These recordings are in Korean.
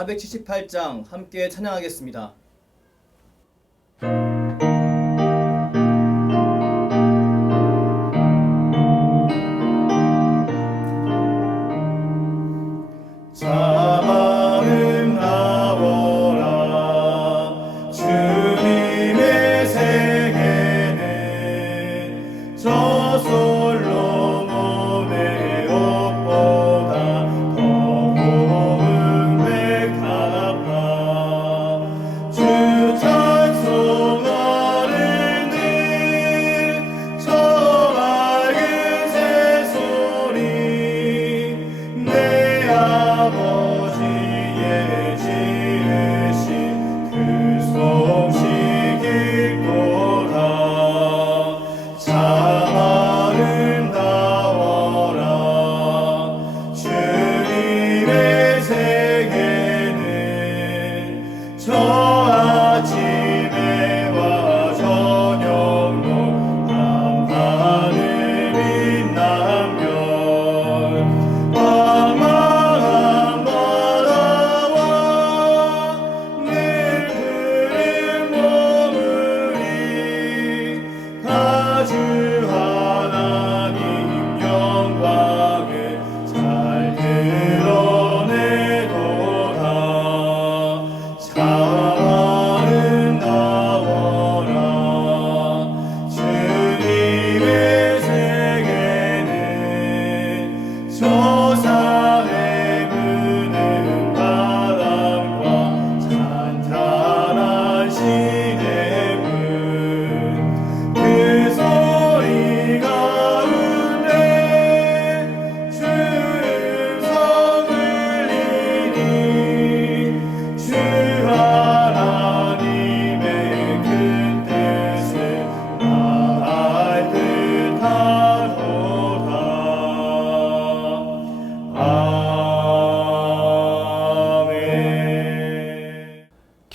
478장 함께 찬양하겠습니다.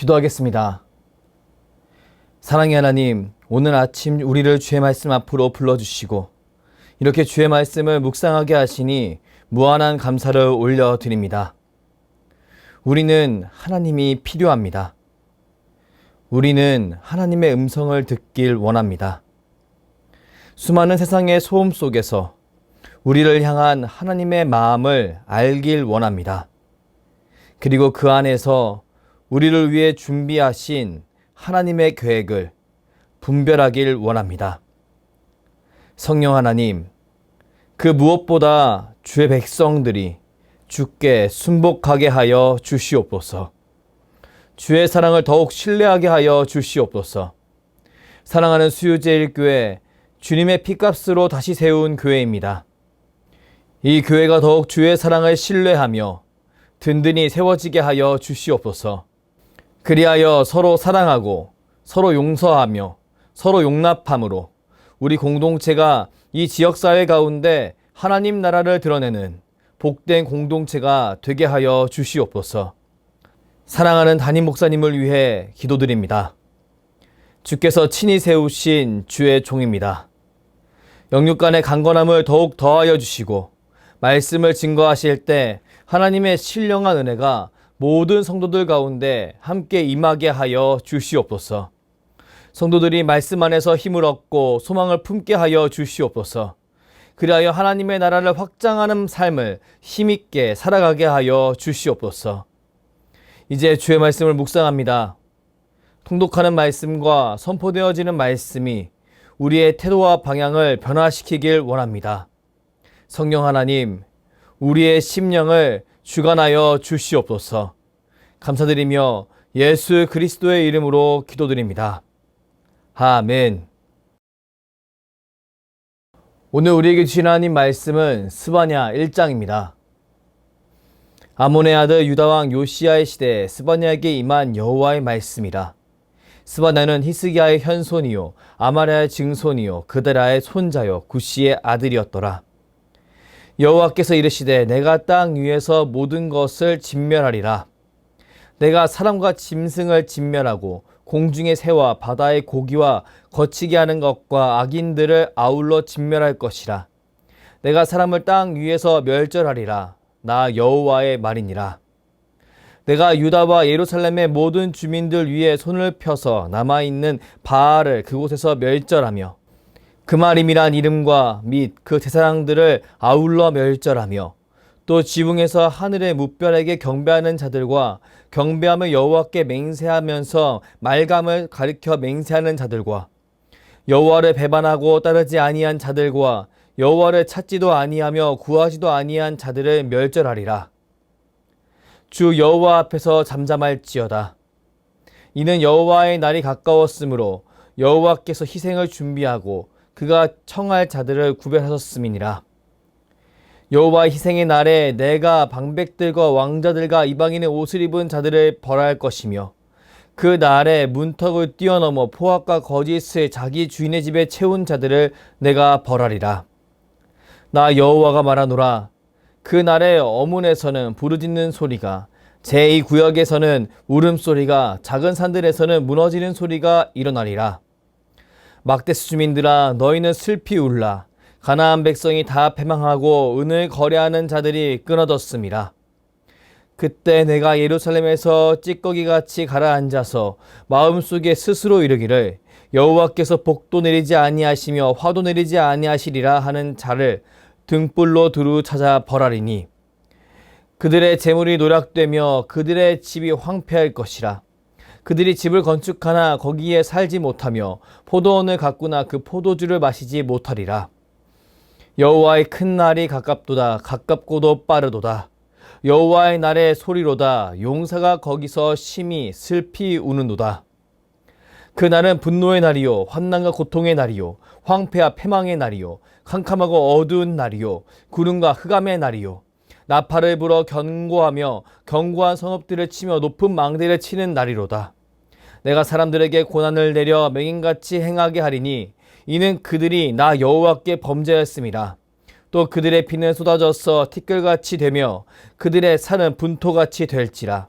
기도하겠습니다. 사랑의 하나님, 오늘 아침 우리를 주의 말씀 앞으로 불러주시고 이렇게 주의 말씀을 묵상하게 하시니 무한한 감사를 올려드립니다. 우리는 하나님이 필요합니다. 우리는 하나님의 음성을 듣길 원합니다. 수많은 세상의 소음 속에서 우리를 향한 하나님의 마음을 알길 원합니다. 그리고 그 안에서 우리를 위해 준비하신 하나님의 계획을 분별하길 원합니다. 성령 하나님, 그 무엇보다 주의 백성들이 주께 순복하게 하여 주시옵소서. 주의 사랑을 더욱 신뢰하게 하여 주시옵소서. 사랑하는 수유제일교회, 주님의 피값으로 다시 세운 교회입니다. 이 교회가 더욱 주의 사랑을 신뢰하며 든든히 세워지게 하여 주시옵소서. 그리하여 서로 사랑하고 서로 용서하며 서로 용납함으로 우리 공동체가 이 지역사회 가운데 하나님 나라를 드러내는 복된 공동체가 되게 하여 주시옵소서. 사랑하는 담임 목사님을 위해 기도드립니다. 주께서 친히 세우신 주의 종입니다. 영육 간의 강건함을 더욱 더하여 주시고 말씀을 증거하실 때 하나님의 신령한 은혜가 모든 성도들 가운데 함께 임하게 하여 주시옵소서. 성도들이 말씀 안에서 힘을 얻고 소망을 품게 하여 주시옵소서. 그리하여 하나님의 나라를 확장하는 삶을 힘있게 살아가게 하여 주시옵소서. 이제 주의 말씀을 묵상합니다. 통독하는 말씀과 선포되어지는 말씀이 우리의 태도와 방향을 변화시키길 원합니다. 성령 하나님, 우리의 심령을 주관하여 주시옵소서. 감사드리며 예수 그리스도의 이름으로 기도드립니다. 아멘. 오늘 우리에게 주신 하나님 말씀은 스바냐 1장입니다. 아몬의 아들 유다왕 요시야의 시대에 스바냐에게 임한 여호와의 말씀이라. 스바냐는 히스기야의 현손이요 아마랴의 증손이요 그드라의 손자요 구시의 아들이었더라. 여호와께서 이르시되 내가 땅 위에서 모든 것을 진멸하리라. 내가 사람과 짐승을 진멸하고 공중의 새와 바다의 고기와 거치게 하는 것과 악인들을 아울러 진멸할 것이라. 내가 사람을 땅 위에서 멸절하리라. 나 여호와의 말이니라. 내가 유다와 예루살렘의 모든 주민들 위에 손을 펴서 남아있는 바알을 그곳에서 멸절하며 그마림이란 이름과 및 그 제사장들을 아울러 멸절하며 또 지붕에서 하늘의 무별에게 경배하는 자들과 경배하며 여호와께 맹세하면서 말감을 가리켜 맹세하는 자들과 여호와를 배반하고 따르지 아니한 자들과 여호와를 찾지도 아니하며 구하지도 아니한 자들을 멸절하리라. 주 여호와 앞에서 잠잠할지어다. 이는 여호와의 날이 가까웠으므로 여호와께서 희생을 준비하고 그가 청할 자들을 구별하셨음이니라. 여호와의 희생의 날에 내가 방백들과 왕자들과 이방인의 옷을 입은 자들을 벌할 것이며 그 날에 문턱을 뛰어넘어 포악과 거짓을 자기 주인의 집에 채운 자들을 내가 벌하리라. 나 여호와가 말하노라. 그 날에 어문에서는 부르짖는 소리가, 제2구역에서는 울음소리가, 작은 산들에서는 무너지는 소리가 일어나리라. 막데스 주민들아, 너희는 슬피 울라. 가나안 백성이 다 패망하고 은을 거래하는 자들이 끊어졌음이라. 그때 내가 예루살렘에서 찌꺼기같이 가라앉아서 마음속에 스스로 이르기를 여호와께서 복도 내리지 아니하시며 화도 내리지 아니하시리라 하는 자를 등불로 두루 찾아 벌하리니 그들의 재물이 노략되며 그들의 집이 황폐할 것이라. 그들이 집을 건축하나 거기에 살지 못하며 포도원을 가꾸나 그 포도주를 마시지 못하리라. 여호와의 큰 날이 가깝도다. 가깝고도 빠르도다. 여호와의 날의 소리로다. 용사가 거기서 심히 슬피 우는도다. 그 날은 분노의 날이요 환난과 고통의 날이요 황폐와 패망의 날이요 캄캄하고 어두운 날이요 구름과 흑암의 날이요 나팔을 불어 견고하며 견고한 성읍들을 치며 높은 망대를 치는 날이로다. 내가 사람들에게 고난을 내려 맹인같이 행하게 하리니 이는 그들이 나 여호와께 범죄하였음이라. 또 그들의 피는 쏟아져서 티끌같이 되며 그들의 살은 분토같이 될지라.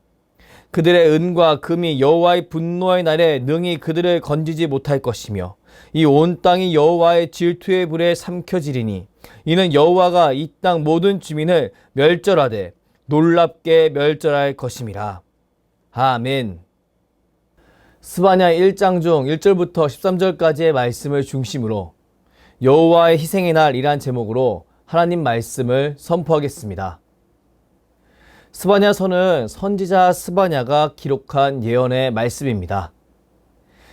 그들의 은과 금이 여호와의 분노의 날에 능히 그들을 건지지 못할 것이며 이 온 땅이 여호와의 질투의 불에 삼켜지리니 이는 여호와가 이 땅 모든 주민을 멸절하되 놀랍게 멸절할 것임이라. 아멘. 스바냐 1장 중 1절부터 13절까지의 말씀을 중심으로 여호와의 희생의 날이란 제목으로 하나님 말씀을 선포하겠습니다. 스바냐서는 선지자 스바냐가 기록한 예언의 말씀입니다.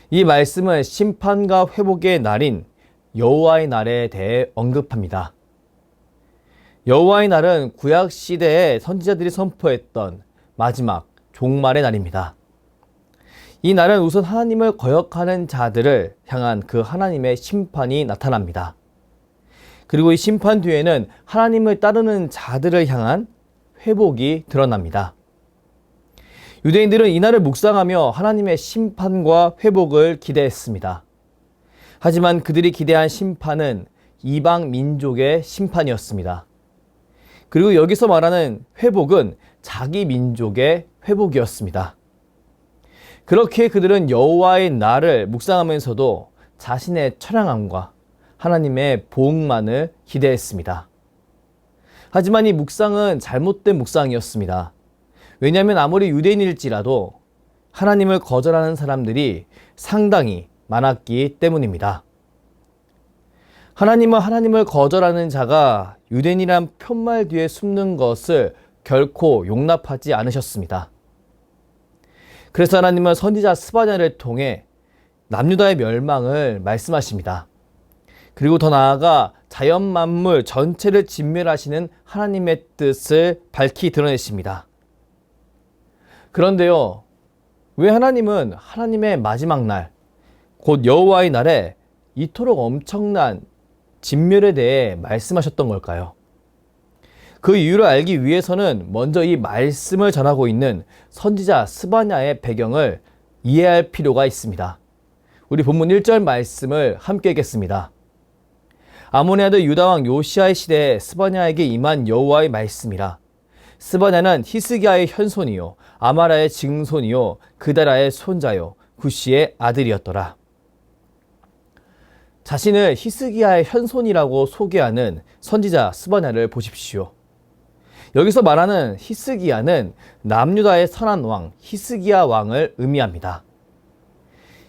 이 말씀은 심판과 회복의 날인 여호와의 날에 대해 언급합니다. 여호와의 날은 구약 시대에 선지자들이 선포했던 마지막 종말의 날입니다. 이 날은 우선 하나님을 거역하는 자들을 향한 그 하나님의 심판이 나타납니다. 그리고 이 심판 뒤에는 하나님을 따르는 자들을 향한 회복이 드러납니다. 유대인들은 이 날을 묵상하며 하나님의 심판과 회복을 기대했습니다. 하지만 그들이 기대한 심판은 이방 민족의 심판이었습니다. 그리고 여기서 말하는 회복은 자기 민족의 회복이었습니다. 그렇게 그들은 여호와의 날을 묵상하면서도 자신의 처량함과 하나님의 보응만을 기대했습니다. 하지만 이 묵상은 잘못된 묵상이었습니다. 왜냐하면 아무리 유대인일지라도 하나님을 거절하는 사람들이 상당히 많았기 때문입니다. 하나님은 하나님을 거절하는 자가 유대인이란 편말 뒤에 숨는 것을 결코 용납하지 않으셨습니다. 그래서 하나님은 선지자 스바냐를 통해 남유다의 멸망을 말씀하십니다. 그리고 더 나아가 자연 만물 전체를 진멸하시는 하나님의 뜻을 밝히 드러내십니다. 그런데요, 왜 하나님은 하나님의 마지막 날, 곧 여호와의 날에 이토록 엄청난 진멸에 대해 말씀하셨던 걸까요? 그 이유를 알기 위해서는 먼저 이 말씀을 전하고 있는 선지자 스바냐의 배경을 이해할 필요가 있습니다. 우리 본문 1절 말씀을 함께 읽겠습니다. 아몬의 아들 유다왕 요시아의 시대에 스바냐에게 임한 여호와의 말씀이라. 스바냐는 히스기야의 현손이요 아마라의 증손이요 그다라의 손자요 구시의 아들이었더라. 자신을 히스기야의 현손이라고 소개하는 선지자 스바냐를 보십시오. 여기서 말하는 히스기야는 남유다의 선한 왕 히스기야 왕을 의미합니다.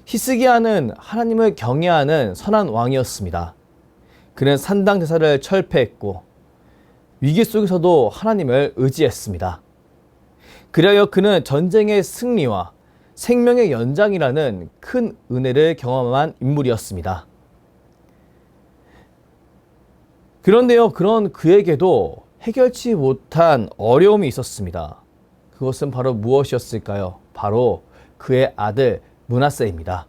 히스기야는 하나님을 경외하는 선한 왕이었습니다. 그는 산당 제사를 철폐했고 위기 속에서도 하나님을 의지했습니다. 그리하여 그는 전쟁의 승리와 생명의 연장이라는 큰 은혜를 경험한 인물이었습니다. 그런데요, 그런 그에게도 해결치 못한 어려움이 있었습니다. 그것은 바로 무엇이었을까요? 바로 그의 아들 므낫세입니다.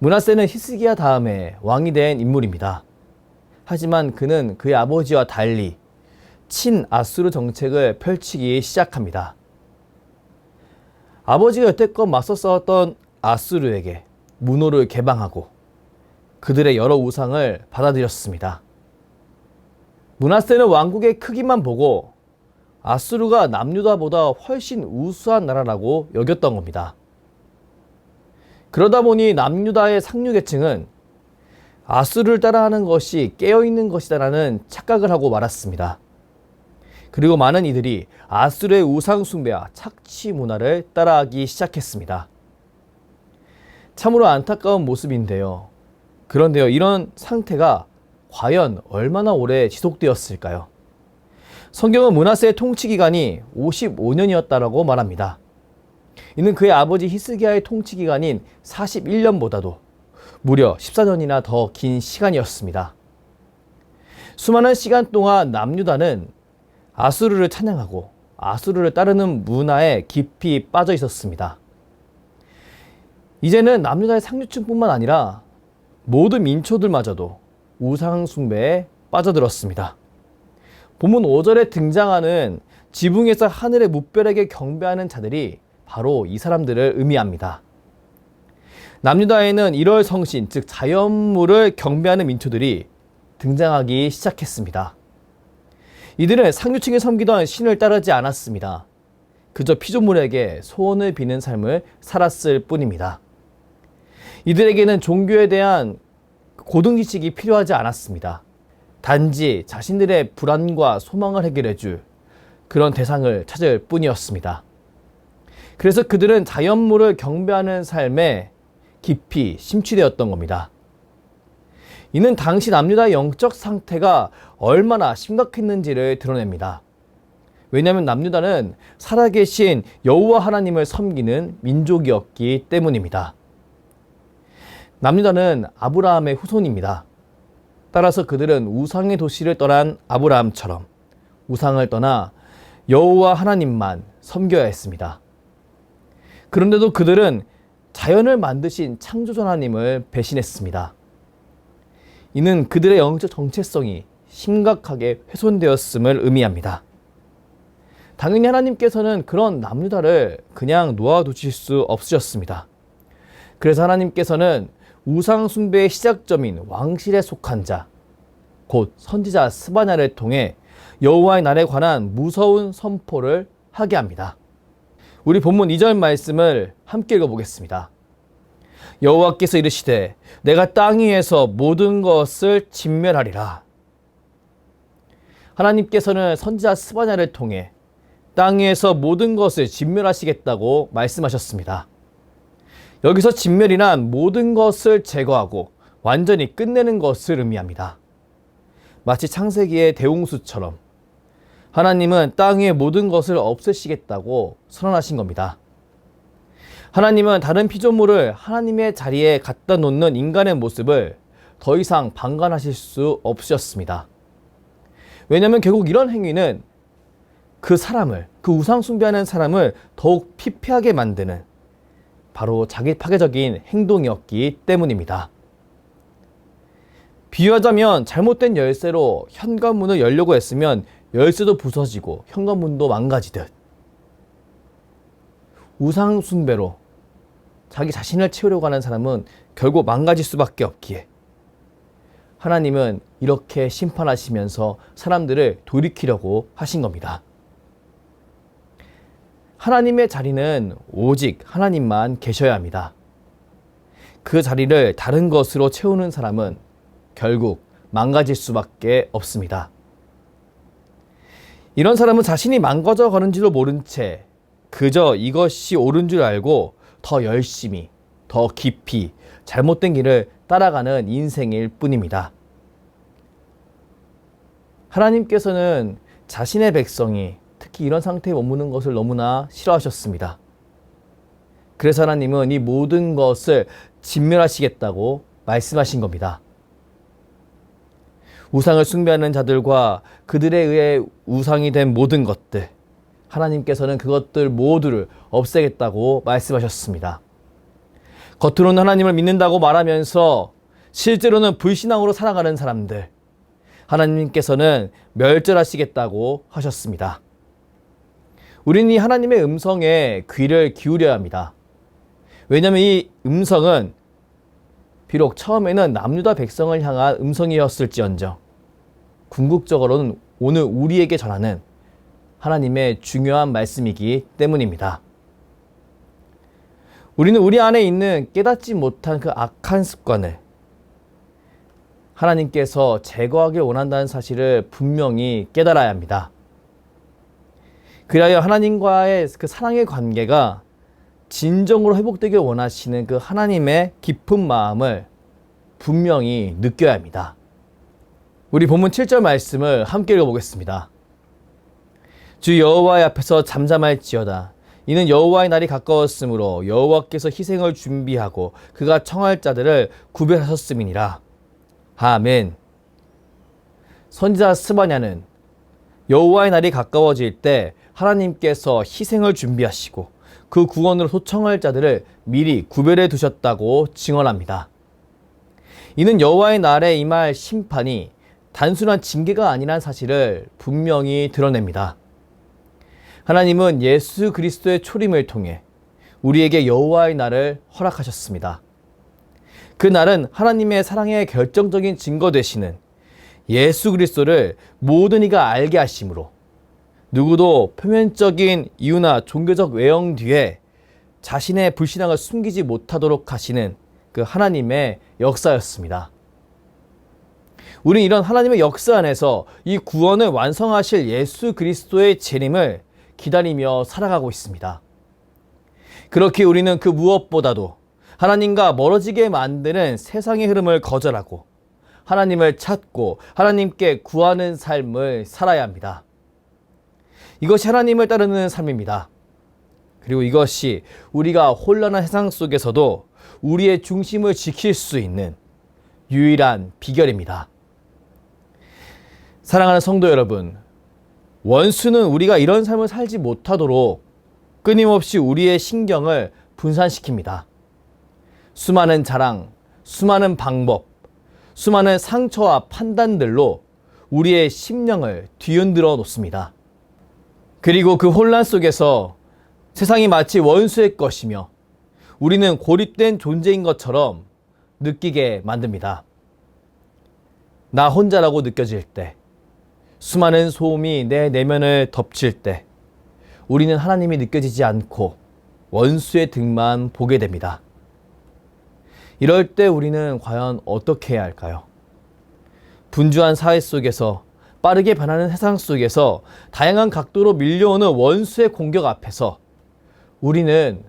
므낫세는 히스기야 다음에 왕이 된 인물입니다. 하지만 그는 그의 아버지와 달리 친아수르 정책을 펼치기 시작합니다. 아버지가 여태껏 맞서 싸웠던 아수르에게 문호를 개방하고 그들의 여러 우상을 받아들였습니다. 므낫세는 왕국의 크기만 보고 아수르가 남유다보다 훨씬 우수한 나라라고 여겼던 겁니다. 그러다 보니 남유다의 상류계층은 아수르를 따라하는 것이 깨어있는 것이다라는 착각을 하고 말았습니다. 그리고 많은 이들이 아수르의 우상 숭배와 착취 문화를 따라하기 시작했습니다. 참으로 안타까운 모습인데요. 그런데요, 이런 상태가 과연 얼마나 오래 지속되었을까요? 성경은 므낫세의 통치 기간이 55년이었다라고 말합니다. 이는 그의 아버지 히스기야의 통치 기간인 41년보다도 무려 14년이나 더 긴 시간이었습니다. 수많은 시간 동안 남유다는 아수르를 찬양하고 아수르를 따르는 문화에 깊이 빠져 있었습니다. 이제는 남유다의 상류층뿐만 아니라 모든 민초들마저도 우상 숭배에 빠져들었습니다. 본문 5절에 등장하는 지붕에서 하늘의 무별에게 경배하는 자들이 바로 이 사람들을 의미합니다. 남유다에는 1월 성신, 즉 자연물을 경배하는 민초들이 등장하기 시작했습니다. 이들은 상류층에 섬기던 신을 따르지 않았습니다. 그저 피조물에게 소원을 비는 삶을 살았을 뿐입니다. 이들에게는 종교에 대한 고등지식이 필요하지 않았습니다. 단지 자신들의 불안과 소망을 해결해 줄 그런 대상을 찾을 뿐이었습니다. 그래서 그들은 자연물을 경배하는 삶에 깊이 심취되었던 겁니다. 이는 당시 남유다의 영적 상태가 얼마나 심각했는지를 드러냅니다. 왜냐하면 남유다는 살아계신 여호와 하나님을 섬기는 민족이었기 때문입니다. 남유다는 아브라함의 후손입니다. 따라서 그들은 우상의 도시를 떠난 아브라함처럼 우상을 떠나 여호와 하나님만 섬겨야 했습니다. 그런데도 그들은 자연을 만드신 창조주 하나님을 배신했습니다. 이는 그들의 영적 정체성이 심각하게 훼손되었음을 의미합니다. 당연히 하나님께서는 그런 남유다를 그냥 놓아두실 수 없으셨습니다. 그래서 하나님께서는 우상 숭배의 시작점인 왕실에 속한 자, 곧 선지자 스바냐를 통해 여호와의 날에 관한 무서운 선포를 하게 합니다. 우리 본문 2절 말씀을 함께 읽어보겠습니다. 여호와께서 이르시되 내가 땅 위에서 모든 것을 진멸하리라. 하나님께서는 선지자 스바냐를 통해 땅 위에서 모든 것을 진멸하시겠다고 말씀하셨습니다. 여기서 진멸이란 모든 것을 제거하고 완전히 끝내는 것을 의미합니다. 마치 창세기의 대홍수처럼 하나님은 땅 위의 모든 것을 없애시겠다고 선언하신 겁니다. 하나님은 다른 피조물을 하나님의 자리에 갖다 놓는 인간의 모습을 더 이상 방관하실 수 없으셨습니다. 왜냐하면 결국 이런 행위는 그 사람을, 그 우상 숭배하는 사람을 더욱 피폐하게 만드는 바로 자기 파괴적인 행동이었기 때문입니다. 비유하자면 잘못된 열쇠로 현관문을 열려고 했으면 열쇠도 부서지고 현관문도 망가지듯 우상 숭배로 자기 자신을 채우려고 하는 사람은 결국 망가질 수밖에 없기에 하나님은 이렇게 심판하시면서 사람들을 돌이키려고 하신 겁니다. 하나님의 자리는 오직 하나님만 계셔야 합니다. 그 자리를 다른 것으로 채우는 사람은 결국 망가질 수밖에 없습니다. 이런 사람은 자신이 망가져 가는지도 모른 채 그저 이것이 옳은 줄 알고 더 열심히, 더 깊이 잘못된 길을 따라가는 인생일 뿐입니다. 하나님께서는 자신의 백성이 특히 이런 상태에 머무는 것을 너무나 싫어하셨습니다. 그래서 하나님은 이 모든 것을 진멸하시겠다고 말씀하신 겁니다. 우상을 숭배하는 자들과 그들에 의해 우상이 된 모든 것들, 하나님께서는 그것들 모두를 없애겠다고 말씀하셨습니다. 겉으로는 하나님을 믿는다고 말하면서 실제로는 불신앙으로 살아가는 사람들, 하나님께서는 멸절하시겠다고 하셨습니다. 우리는 이 하나님의 음성에 귀를 기울여야 합니다. 왜냐하면 이 음성은 비록 처음에는 남유다 백성을 향한 음성이었을지언정 궁극적으로는 오늘 우리에게 전하는 하나님의 중요한 말씀이기 때문입니다. 우리는 우리 안에 있는 깨닫지 못한 그 악한 습관을 하나님께서 제거하길 원한다는 사실을 분명히 깨달아야 합니다. 그리하여 하나님과의 그 사랑의 관계가 진정으로 회복되길 원하시는 그 하나님의 깊은 마음을 분명히 느껴야 합니다. 우리 본문 7절 말씀을 함께 읽어보겠습니다. 주 여호와의 앞에서 잠잠할지어다. 이는 여호와의 날이 가까웠으므로 여호와께서 희생을 준비하고 그가 청할 자들을 구별하셨음이니라. 아멘. 선지자 스바냐는 여호와의 날이 가까워질 때 하나님께서 희생을 준비하시고 그 구원으로 소청할 자들을 미리 구별해 두셨다고 증언합니다. 이는 여호와의 날에 임할 심판이 단순한 징계가 아니란 사실을 분명히 드러냅니다. 하나님은 예수 그리스도의 초림을 통해 우리에게 여호와의 날을 허락하셨습니다. 그 날은 하나님의 사랑의 결정적인 증거 되시는 예수 그리스도를 모든 이가 알게 하심으로 누구도 표면적인 이유나 종교적 외형 뒤에 자신의 불신앙을 숨기지 못하도록 하시는 그 하나님의 역사였습니다. 우리는 이런 하나님의 역사 안에서 이 구원을 완성하실 예수 그리스도의 재림을 기다리며 살아가고 있습니다. 그렇게 우리는 그 무엇보다도 하나님과 멀어지게 만드는 세상의 흐름을 거절하고 하나님을 찾고 하나님께 구하는 삶을 살아야 합니다. 이것이 하나님을 따르는 삶입니다. 그리고 이것이 우리가 혼란한 세상 속에서도 우리의 중심을 지킬 수 있는 유일한 비결입니다. 사랑하는 성도 여러분, 원수는 우리가 이런 삶을 살지 못하도록 끊임없이 우리의 신경을 분산시킵니다. 수많은 자랑, 수많은 방법, 수많은 상처와 판단들로 우리의 심령을 뒤흔들어 놓습니다. 그리고 그 혼란 속에서 세상이 마치 원수의 것이며 우리는 고립된 존재인 것처럼 느끼게 만듭니다. 나 혼자라고 느껴질 때, 수많은 소음이 내 내면을 덮칠 때 우리는 하나님이 느껴지지 않고 원수의 등만 보게 됩니다. 이럴 때 우리는 과연 어떻게 해야 할까요? 분주한 사회 속에서, 빠르게 변하는 세상 속에서 다양한 각도로 밀려오는 원수의 공격 앞에서 우리는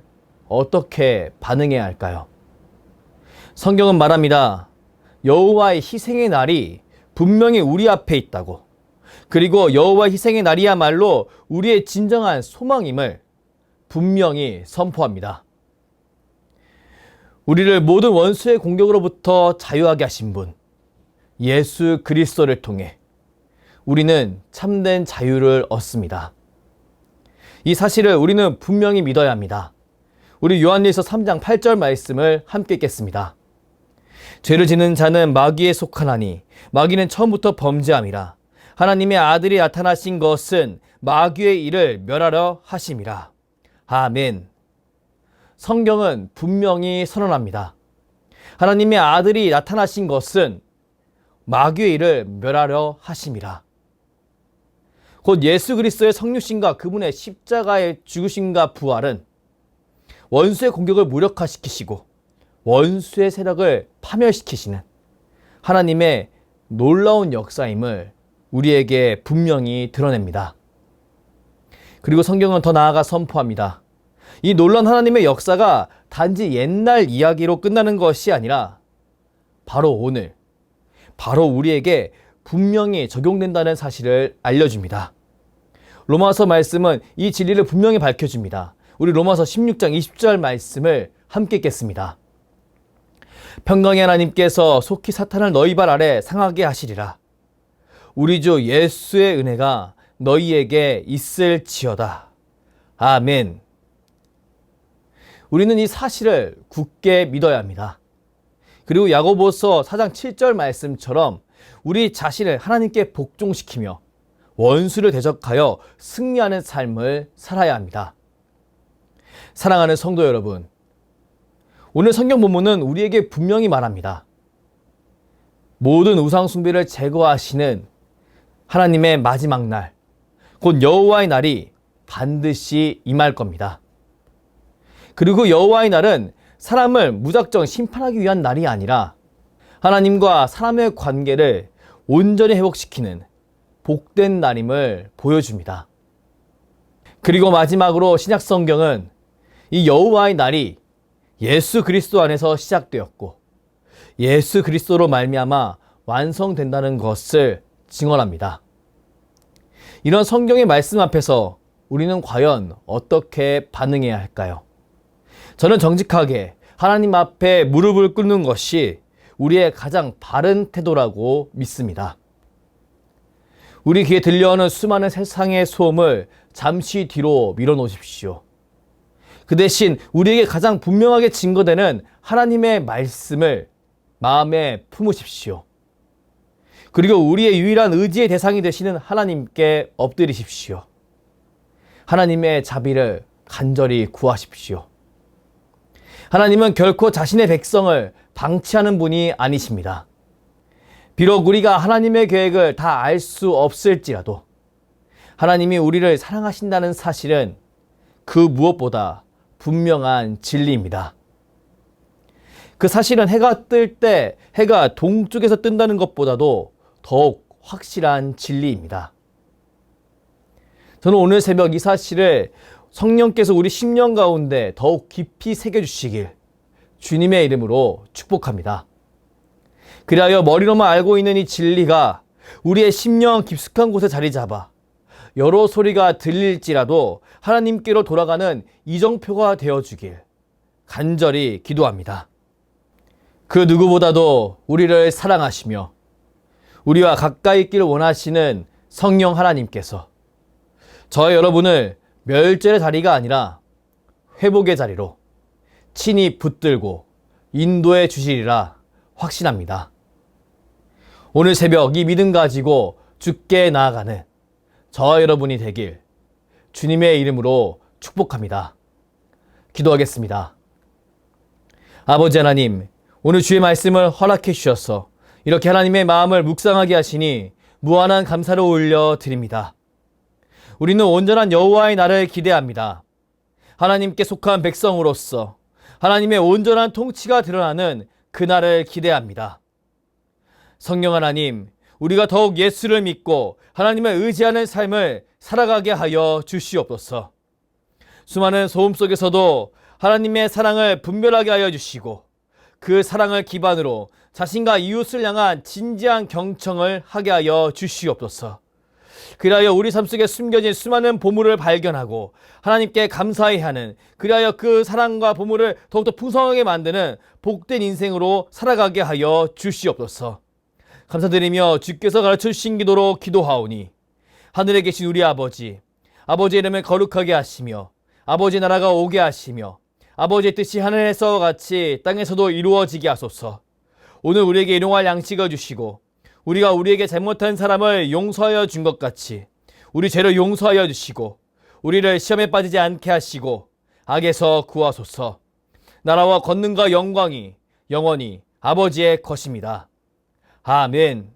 어떻게 반응해야 할까요? 성경은 말합니다. 여호와의 희생의 날이 분명히 우리 앞에 있다고, 그리고 여호와의 희생의 날이야말로 우리의 진정한 소망임을 분명히 선포합니다. 우리를 모든 원수의 공격으로부터 자유하게 하신 분, 예수 그리스도를 통해 우리는 참된 자유를 얻습니다. 이 사실을 우리는 분명히 믿어야 합니다. 우리 요한일서 3장 8절 말씀을 함께 읽겠습니다. 죄를 짓는 자는 마귀에 속하나니 마귀는 처음부터 범죄함이라. 하나님의 아들이 나타나신 것은 마귀의 일을 멸하려 하심이라. 아멘. 성경은 분명히 선언합니다. 하나님의 아들이 나타나신 것은 마귀의 일을 멸하려 하심이라. 곧 예수 그리스도의 성육신과 그분의 십자가의 죽으심과 부활은 원수의 공격을 무력화시키시고 원수의 세력을 파멸시키시는 하나님의 놀라운 역사임을 우리에게 분명히 드러냅니다. 그리고 성경은 더 나아가 선포합니다. 이 놀라운 하나님의 역사가 단지 옛날 이야기로 끝나는 것이 아니라 바로 오늘, 바로 우리에게 분명히 적용된다는 사실을 알려줍니다. 로마서 말씀은 이 진리를 분명히 밝혀줍니다. 우리 로마서 16장 20절 말씀을 함께 읽겠습니다. 평강의 하나님께서 속히 사탄을 너희 발 아래 상하게 하시리라. 우리 주 예수의 은혜가 너희에게 있을지어다. 아멘. 우리는 이 사실을 굳게 믿어야 합니다. 그리고 야고보서 4장 7절 말씀처럼 우리 자신을 하나님께 복종시키며 원수를 대적하여 승리하는 삶을 살아야 합니다. 사랑하는 성도 여러분, 오늘 성경 본문은 우리에게 분명히 말합니다. 모든 우상 숭배를 제거하시는 하나님의 마지막 날, 곧 여호와의 날이 반드시 임할 겁니다. 그리고 여호와의 날은 사람을 무작정 심판하기 위한 날이 아니라 하나님과 사람의 관계를 온전히 회복시키는 복된 날임을 보여줍니다. 그리고 마지막으로 신약 성경은 이 여호와의 날이 예수 그리스도 안에서 시작되었고 예수 그리스도로 말미암아 완성된다는 것을 증언합니다. 이런 성경의 말씀 앞에서 우리는 과연 어떻게 반응해야 할까요? 저는 정직하게 하나님 앞에 무릎을 꿇는 것이 우리의 가장 바른 태도라고 믿습니다. 우리 귀에 들려오는 수많은 세상의 소음을 잠시 뒤로 밀어놓으십시오. 그 대신 우리에게 가장 분명하게 증거되는 하나님의 말씀을 마음에 품으십시오. 그리고 우리의 유일한 의지의 대상이 되시는 하나님께 엎드리십시오. 하나님의 자비를 간절히 구하십시오. 하나님은 결코 자신의 백성을 방치하는 분이 아니십니다. 비록 우리가 하나님의 계획을 다 알 수 없을지라도 하나님이 우리를 사랑하신다는 사실은 그 무엇보다 분명한 진리입니다. 그 사실은 해가 뜰 때 해가 동쪽에서 뜬다는 것보다도 더욱 확실한 진리입니다. 저는 오늘 새벽 이 사실을 성령께서 우리 심령 가운데 더욱 깊이 새겨주시길 주님의 이름으로 축복합니다. 그리하여 머리로만 알고 있는 이 진리가 우리의 심령 깊숙한 곳에 자리 잡아 여러 소리가 들릴지라도 하나님께로 돌아가는 이정표가 되어주길 간절히 기도합니다. 그 누구보다도 우리를 사랑하시며 우리와 가까이 있기를 원하시는 성령 하나님께서 저와 여러분을 멸절의 자리가 아니라 회복의 자리로 친히 붙들고 인도해 주시리라 확신합니다. 오늘 새벽 이 믿음 가지고 주께 나아가는 저와 여러분이 되길 주님의 이름으로 축복합니다. 기도하겠습니다. 아버지 하나님, 오늘 주의 말씀을 허락해 주셔서 이렇게 하나님의 마음을 묵상하게 하시니 무한한 감사를 올려드립니다. 우리는 온전한 여호와의 날을 기대합니다. 하나님께 속한 백성으로서 하나님의 온전한 통치가 드러나는 그날을 기대합니다. 성령 하나님, 우리가 더욱 예수를 믿고 하나님을 의지하는 삶을 살아가게 하여 주시옵소서. 수많은 소음 속에서도 하나님의 사랑을 분별하게 하여 주시고 그 사랑을 기반으로 자신과 이웃을 향한 진지한 경청을 하게 하여 주시옵소서. 그리하여 우리 삶 속에 숨겨진 수많은 보물을 발견하고 하나님께 감사해야 하는, 그리하여 그 사랑과 보물을 더욱더 풍성하게 만드는 복된 인생으로 살아가게 하여 주시옵소서. 감사드리며 주께서 가르쳐 주신 기도로 기도하오니 하늘에 계신 우리 아버지, 아버지의 이름을 거룩하게 하시며 아버지 나라가 오게 하시며 아버지의 뜻이 하늘에서 같이 땅에서도 이루어지게 하소서. 오늘 우리에게 일용할 양식을 주시고 우리가 우리에게 잘못한 사람을 용서하여 준 것 같이 우리 죄를 용서하여 주시고 우리를 시험에 빠지지 않게 하시고 악에서 구하소서. 나라와 권능과 영광이 영원히 아버지의 것입니다. 아멘.